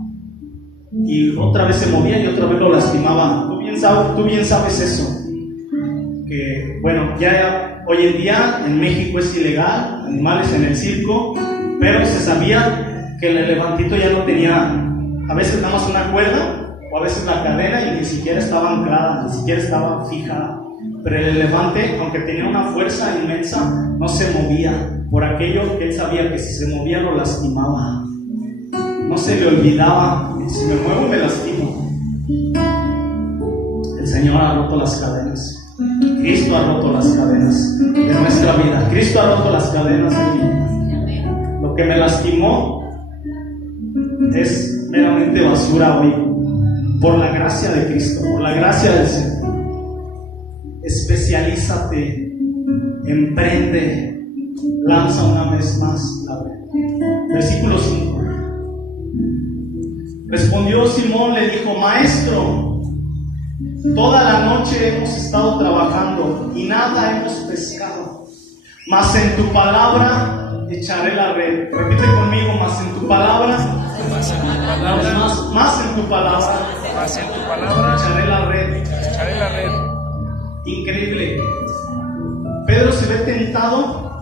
Y otra vez se movían y otra vez lo lastimaban. Tú bien sabes eso. Que bueno, ya hoy en día en México es ilegal, animales en el circo, pero se sabía que el elefantito ya no tenía, a veces nada más una cuerda, o a veces la cadena, y ni siquiera estaba anclada, ni siquiera estaba fijada. Pero el elefante, aunque tenía una fuerza inmensa, no se movía, por aquello que él sabía que si se movía lo lastimaba. No se le olvidaba, si me muevo me lastimo. El Señor ha roto las cadenas. Cristo ha roto las cadenas de nuestra vida. Cristo ha roto las cadenas de mi vida. Lo que me lastimó es meramente basura hoy. Por la gracia de Cristo, por la gracia del Señor. Especialízate, emprende, lanza una vez más la red. Versículo 5. Respondió Simón, le dijo: Maestro, toda la noche hemos estado trabajando y nada hemos pescado, mas en tu palabra echaré la red. Repite conmigo: más en tu palabra, Más en tu palabra, más en tu palabra, más en tu palabra, echaré la red. echaré la red. Increíble. Pedro se ve tentado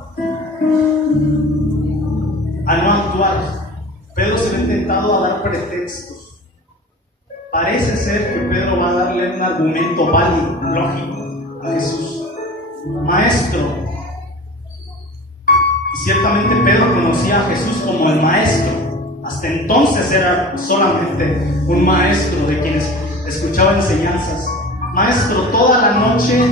a no actuar. Pedro se ve tentado a dar pretextos. Parece ser que Pedro va a darle un argumento válido, lógico a Jesús. Maestro. Y ciertamente Pedro conocía a Jesús como el maestro. Hasta entonces era solamente un maestro de quienes escuchaba enseñanzas. Maestro, toda la noche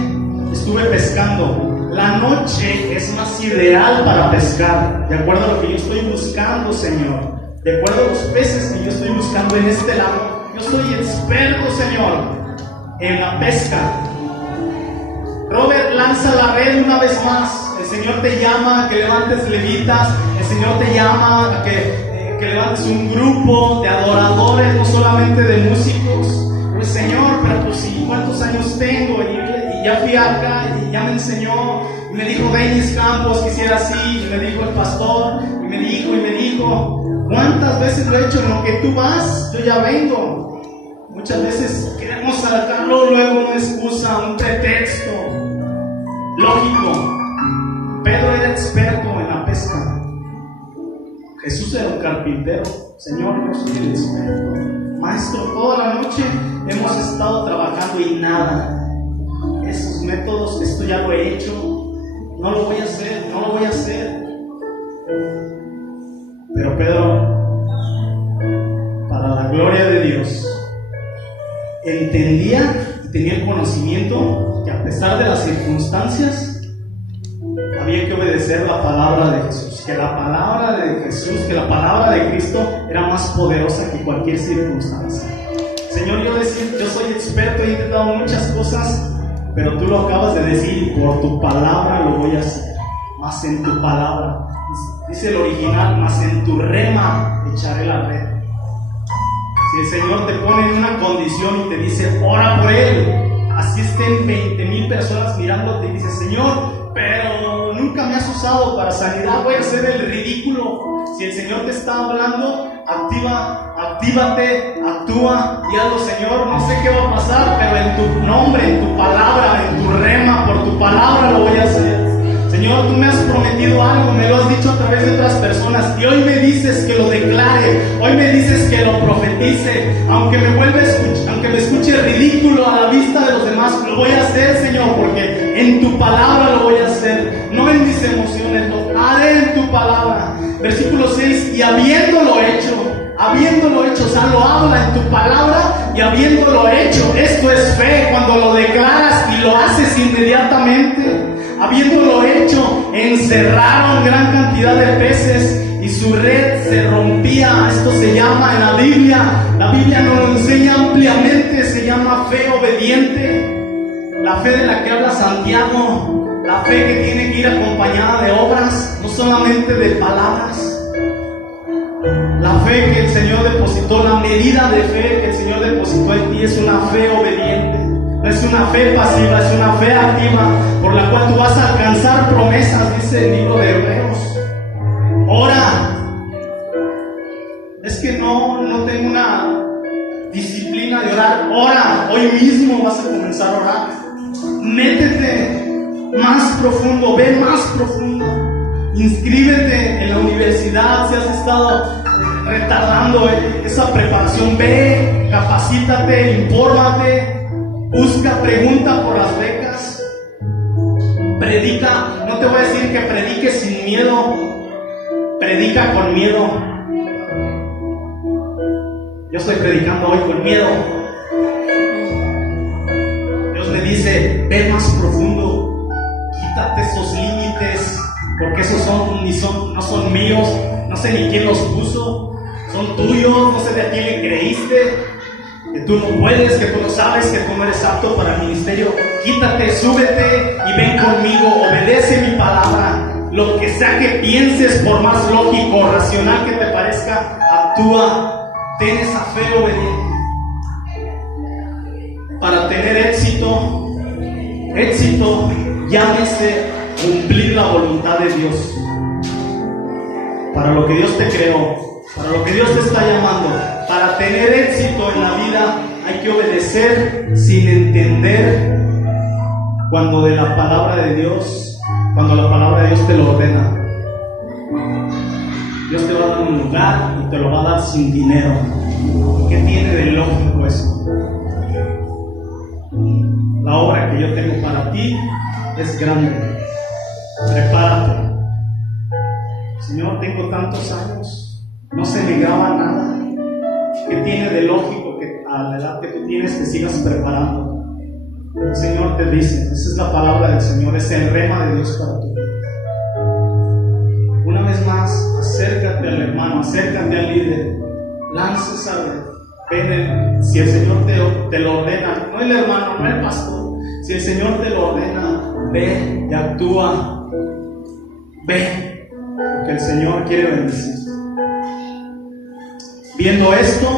estuve pescando. La noche es más ideal para pescar, de acuerdo a lo que yo estoy buscando, Señor. De acuerdo a los peces que yo estoy buscando en este lago. Yo soy experto, Señor, en la pesca. Robert, lanza la red una vez más. El Señor te llama a que levantes levitas. El Señor te llama a que levantes un grupo de adoradores, no solamente de músicos. Pues Señor, pero pues sí, ¿cuántos años tengo? Y ya fui acá y ya me enseñó. Y me dijo Denis Campos que hiciera así. Y me dijo el pastor. Y me dijo. ¿Cuántas veces lo he hecho? En lo que tú vas, yo ya vengo. Muchas veces queremos sacarlo luego una excusa, un pretexto. Lógico. Pedro era experto en la pesca. Jesús era un carpintero. Señor, yo soy el experto. Maestro, toda la noche hemos estado trabajando y nada. Esos métodos, esto ya lo he hecho. No lo voy a hacer. Pero Pedro, para la gloria de Dios, entendía y tenía el conocimiento que a pesar de las circunstancias, había que obedecer la palabra de Jesús, que la palabra de Jesús, que la palabra de Cristo era más poderosa que cualquier circunstancia. Señor, yo soy experto, he intentado muchas cosas, pero tú lo acabas de decir y por tu palabra lo voy a hacer. Más en tu palabra, dice el original, más en tu rema echaré la red. Si el Señor te pone en una condición y te dice, ora por él, así estén 20,000 personas mirándote y dices, Señor, pero nunca me has usado para sanidad, voy a hacer el ridículo. Si el Señor te está hablando, actívate, actúa y hazlo, Señor. No sé qué va a pasar, pero en tu nombre, en tu palabra, en tu rema, por tu palabra lo voy a hacer. Señor, tú me has prometido algo, me lo has dicho a través de otras personas y hoy me dices que lo declare, hoy me dices que lo profetice, aunque me escuche ridículo a la vista de los demás, lo voy a hacer, Señor, porque en tu palabra lo voy a hacer, no en mis emociones, lo haré en tu palabra. Versículo 6, y habiéndolo hecho, habiéndolo hecho. O sea, lo habla en tu palabra y habiéndolo hecho. Esto es fe, cuando lo declaras y lo haces inmediatamente. Habiéndolo hecho, encerraron gran cantidad de peces y su red se rompía. Esto se llama en la Biblia nos lo enseña ampliamente, se llama fe obediente. La fe de la que habla Santiago, la fe que tiene que ir acompañada de obras, no solamente de palabras. La fe que el Señor depositó, la medida de fe que el Señor depositó en ti es una fe obediente. No es una fe pasiva, es una fe activa por la cual tú vas a alcanzar promesas, dice el libro de Hebreos. Ora. Es que no tengo una disciplina de orar. Ora, hoy mismo vas a comenzar a orar. Métete más profundo, ve más profundo. Inscríbete en la universidad si has estado retardando esa preparación. Ve, capacítate, infórmate, busca, pregunta por las becas. Predica, no te voy a decir que prediques sin miedo, predica con miedo. Yo estoy predicando hoy con miedo. Dios me dice, ve más profundo, quítate esos límites, porque esos no son míos, no sé ni quién los puso, son tuyos, no sé de a quién le creíste, que tú no puedes, que tú no sabes, que tú no eres apto para el ministerio. Quítate, súbete y ven conmigo, obedece mi palabra. Lo que sea que pienses, por más lógico o racional que te parezca, actúa. Ten esa fe obediente. Para tener éxito, llámese cumplir la voluntad de Dios. Para lo que Dios te creó, para lo que Dios te está llamando, para tener éxito en la vida, hay que obedecer sin entender cuando de la palabra de Dios, cuando la palabra de Dios te lo ordena. Dios te va a dar un lugar y te lo va a dar sin dinero. ¿Qué tiene de lógico eso? La obra que yo tengo para ti es grande. Prepárate. Señor, tengo tantos años, no se me graba nada. ¿Qué tiene de lógico que a la edad que tú tienes te sigas preparando? El Señor te dice, esa es la palabra del Señor, es el rema de Dios para tu vida. Una vez más, acércate al hermano, acércate al líder, lanza esa red. Ven, si el Señor te lo ordena, no el hermano, no el pastor, si el Señor te lo ordena, ve y actúa. Ve, porque el Señor quiere bendecir. Viendo esto,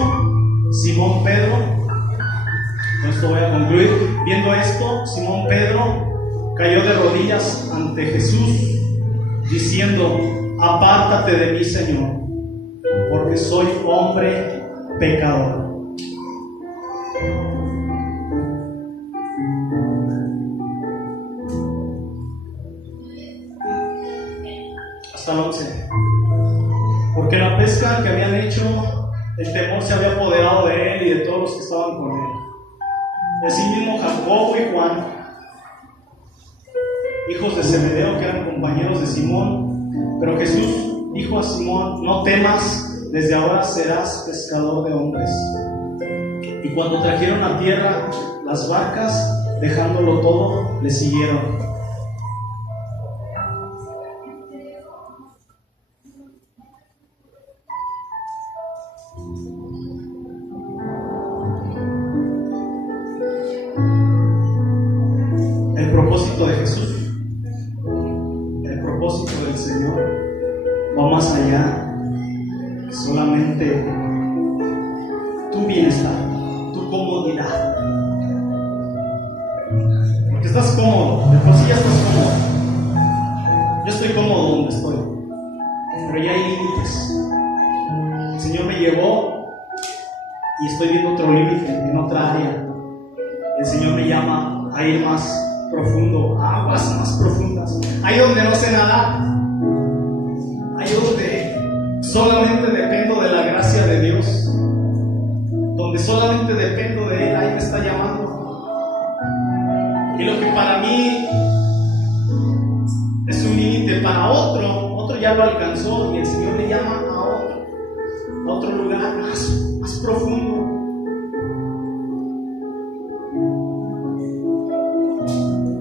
Simón Pedro, con esto voy a concluir. Viendo esto, Simón Pedro cayó de rodillas ante Jesús, diciendo: apártate de mí, Señor, porque soy hombre pecador. Hasta el 11. Porque la pesca que habían hecho, el temor se había apoderado de él y de todos los que estaban con él. Y así mismo Jacobo y Juan, hijos de Zebedeo, que eran compañeros de Simón. Pero Jesús dijo a Simón: no temas, desde ahora serás pescador de hombres. Y cuando trajeron a tierra las barcas, dejándolo todo, le siguieron. El propósito de Jesús, el propósito del Señor va más allá que solamente tu bienestar, tu comodidad. Porque estás cómodo, de por sí ya estás cómodo. Yo estoy cómodo donde estoy, pero ya hay límites. El Señor me llevó y estoy viendo otro límite en otra área. El Señor me llama a ir más profundo, a aguas más profundas, ahí donde no sé nadar, ahí donde solamente dependo de la gracia de Dios, donde solamente dependo de Él. Ahí me está llamando. Y lo que para mí es un límite, para otro ya lo alcanzó, y el Señor le llama a otro lugar más profundo.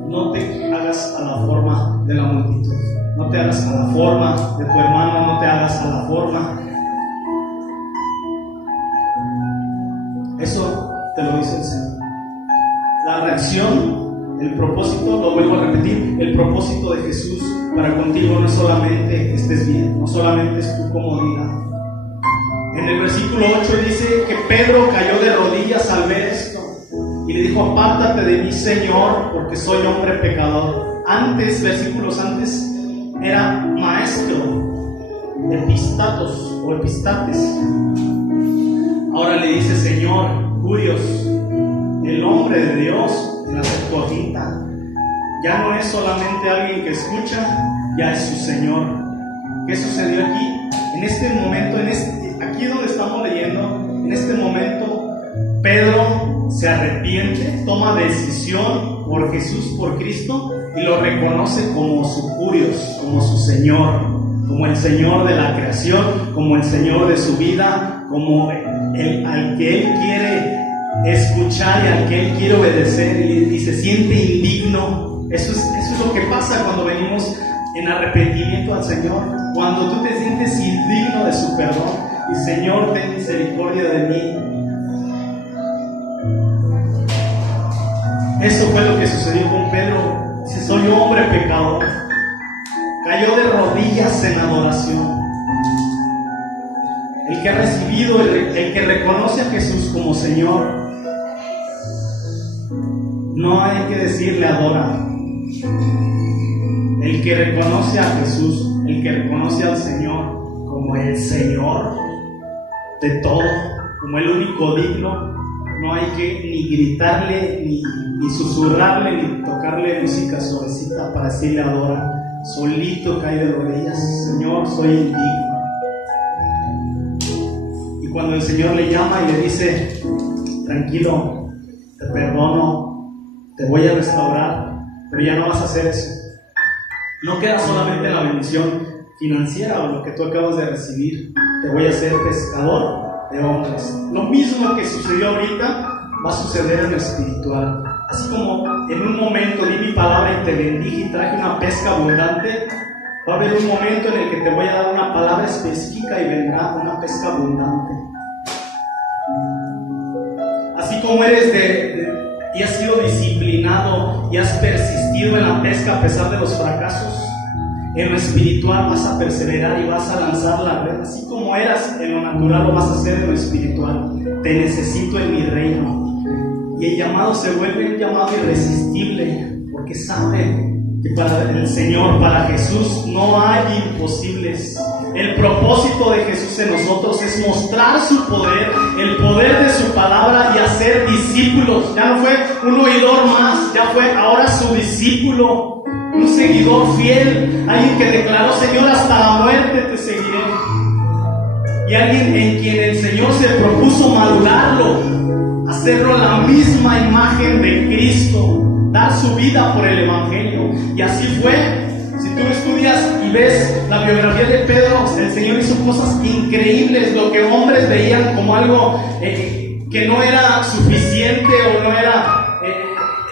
No te hagas a la forma de la multitud, no te hagas a la forma de tu hermano, no te hagas a la forma. Eso te lo dice el Señor. La reacción, el propósito, lo vuelvo a repetir, el propósito de Jesús para contigo no es solamente que estés bien, no solamente es tu comodidad. En el versículo 8 dice que Pedro cayó de rodillas al ver esto y le dijo: apártate de mí, Señor, porque soy hombre pecador. Antes, versículos antes, era maestro, epistatos o epistates. Ahora le dice Señor, curios, el hombre de Dios en la Septuaginta. Ya no es solamente alguien que escucha, ya es su Señor. ¿Qué sucedió aquí? En este momento, aquí donde estamos leyendo, en este momento, Pedro se arrepiente, toma decisión por Jesús, por Cristo, y lo reconoce como su curios, como su Señor, como el Señor de la creación, como el Señor de su vida, como al que Él quiere escuchar y al que Él quiere obedecer, y se siente indigno. Eso es lo que pasa cuando venimos en arrepentimiento al Señor, cuando tú te sientes indigno de su perdón y Señor, ten misericordia de mí. Eso fue lo que sucedió con Pedro. Dice: soy hombre pecador. Cayó de rodillas en adoración. El que ha recibido, el que reconoce a Jesús como Señor, no hay que decirle adora. El que reconoce a Jesús, el que reconoce al Señor como el Señor de todo, como el único digno, no hay que ni gritarle, ni susurrarle, ni tocarle música suavecita para decirle adora. Solito cae de rodillas: Señor, soy indigno. Y cuando el Señor le llama y le dice: tranquilo, te perdono, te voy a restaurar, pero ya no vas a hacer eso. No queda solamente la bendición financiera o lo que tú acabas de recibir. Te voy a hacer pescador de hombres. Lo mismo que sucedió ahorita va a suceder en lo espiritual. Así como en un momento di mi palabra y te bendije y traje una pesca abundante, va a haber un momento en el que te voy a dar una palabra específica y vendrá una pesca abundante. Así como eres y has sido disciplinado y has persistido en la pesca a pesar de los fracasos, en lo espiritual vas a perseverar y vas a lanzar la red. Así como eras en lo natural, lo vas a hacer en lo espiritual. Te necesito en mi reino. Y el llamado se vuelve un llamado irresistible, porque sabe que para el Señor, para Jesús, no hay imposibles. El propósito de Jesús en nosotros es mostrar su poder, el poder de su palabra, y hacer discípulos. Ya no fue un oidor más, ya fue ahora su discípulo, un seguidor fiel, alguien que declaró: Señor, hasta la muerte te seguiré. Y alguien en quien el Señor se propuso madurarlo, hacerlo la misma imagen de Cristo, dar su vida por el Evangelio. Y así fue. Si tú estudias y ves la biografía de Pedro, el Señor hizo cosas increíbles, lo que hombres veían como algo que no era suficiente o no era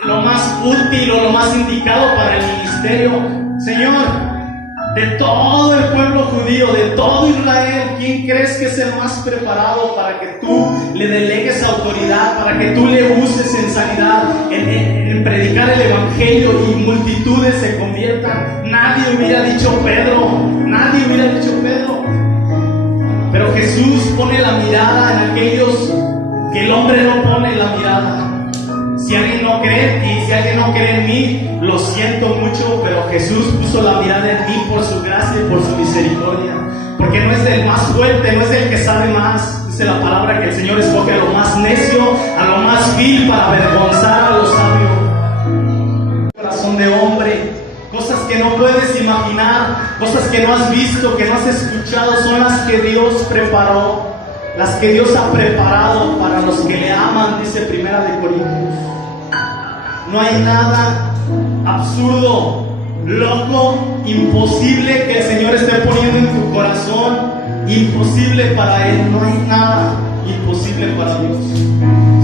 lo más útil o lo más indicado para el ministerio. Señor, de todo el pueblo judío, de todo Israel, ¿quién crees que es el más preparado para que tú le delegues autoridad, para que tú le uses en sanidad, en predicar el Evangelio y multitudes se conviertan? Nadie hubiera dicho Pedro, nadie hubiera dicho Pedro. Pero Jesús pone la mirada en aquellos que el hombre no pone la mirada. Si alguien no cree, y si alguien no cree en mí, lo siento mucho, pero Jesús puso la mirada en mí por su gracia y por su misericordia. Porque no es del más fuerte, no es del que sabe más. Dice la palabra que el Señor escoge a lo más necio, a lo más vil, para avergonzar a lo sabio. Corazón de hombre, cosas que no puedes imaginar, cosas que no has visto, que no has escuchado, son las que Dios preparó, las que Dios ha preparado para los que le aman, dice Primera de Corintios. No hay nada absurdo, loco, imposible que el Señor esté poniendo en tu corazón imposible para Él, no hay nada imposible para Dios.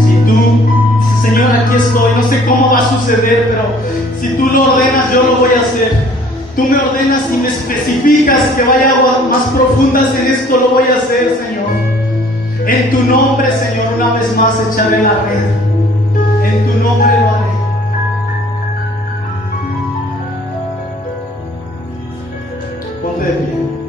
Si tú dices, Señor, aquí estoy, no sé cómo va a suceder, pero si tú lo ordenas, yo lo voy a hacer. Tú me ordenas y me especificas que vaya aguas más profundas en esto, lo voy a hacer, Señor. En tu nombre, Señor, una vez más echaré la red. En tu nombre lo haré. Ponte de pie.